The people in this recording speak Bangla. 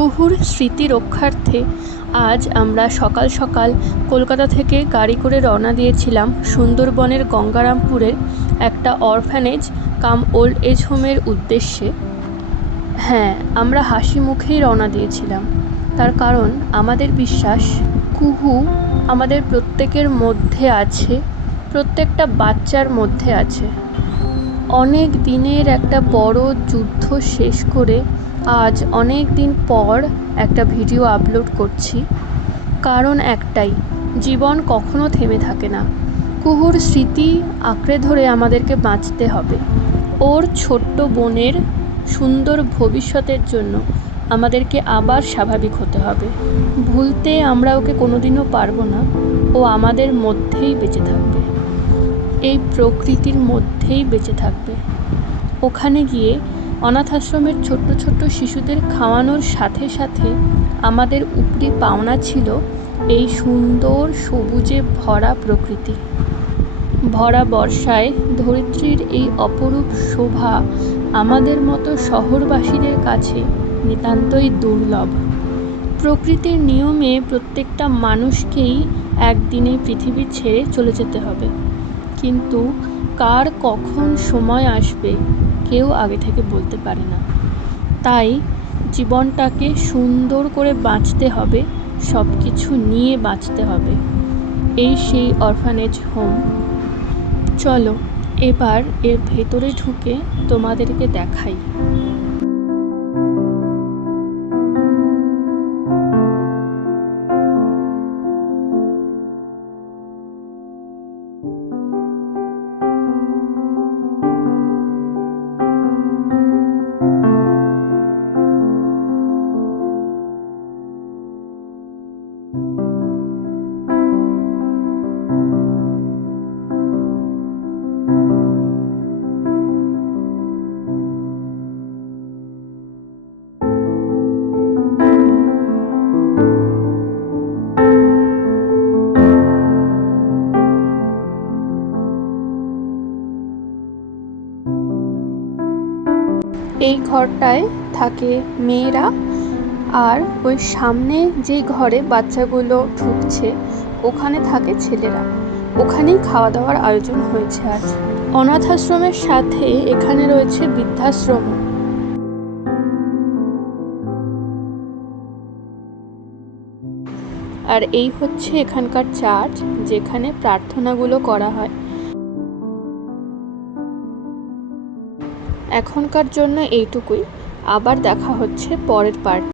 কুহুর স্মৃতি রক্ষার্থে আজ আমরা সকাল সকাল কলকাতা থেকে গাড়ি করে রওনা দিয়েছিলাম সুন্দরবনের গঙ্গারামপুরের একটা অরফ্যানেজ কাম ওল্ড এজ হোমের উদ্দেশ্যে। হ্যাঁ আমরা হাসি মুখেই রওনা দিয়েছিলাম। তার কারণ আমাদের বিশ্বাস, কুহু আমাদের প্রত্যেকের মধ্যে আছে, প্রত্যেকটা বাচ্চার মধ্যে আছে। অনেক দিনের একটা বড় যুদ্ধ শেষ করে আজ অনেক দিন পর একটা ভিডিও আপলোড করছি। কারণ একটাই, জীবন কখনো থেমে থাকে না। কুহুর স্মৃতি আঁকড়ে ধরে আমাদেরকে বাঁচতে হবে। ওর ছোট্ট বোনের সুন্দর ভবিষ্যতের জন্য আমাদেরকে আবার স্বাভাবিক হতে হবে। ভুলতে আমরা ওকে কোনোদিনও পারব না। ও আমাদের মধ্যেই বেঁচে থাকবে। এই প্রকৃতির মধ্যেই বেঁচে থাকবে। ওখানে গিয়ে অনাথ আশ্রমের ছোট্ট ছোট্ট শিশুদের খাওয়ানোর সাথে সাথে আমাদের উপরি পাওনা ছিল এই সুন্দর, সবুজে ভরা প্রকৃতি। ভরা বর্ষায় ধরিত্রীর এই অপরূপ শোভা আমাদের মতো শহরবাসীদের কাছে নিতান্তই দুর্লভ। প্রকৃতির নিয়মে প্রত্যেকটা মানুষকেই একদিনে পৃথিবী ছেড়ে চলে যেতে হবে। কিন্তু কার কখন সময় আসবে কেউ আগে থেকে বলতে পারে না। তাই জীবনটাকে সুন্দর করে বাঁচতে হবে সব কিছু নিয়ে বাঁচতে হবে। এই সেই অরফানেজ হোম চলো, এবার এর ভেতরে ঢুকে তোমাদেরকে দেখাই। এই ঘরটায় থাকে মেয়েরা। আর ওই সামনে যে ঘরে বাচ্চাগুলো ঢুকছে, ওখানে থাকে ছেলেরা। ওখানেই খাওয়া দাওয়ার আয়োজন হয়েছে আজ। অনাথ আশ্রমের সাথে এখানে রয়েছে বৃদ্ধাশ্রম। আর এই হচ্ছে এখানকার চার্চ, যেখানে প্রার্থনাগুলো করা হয়। এখনকার জন্য এইটুকুই। আবার দেখা হচ্ছে পরের পার্ট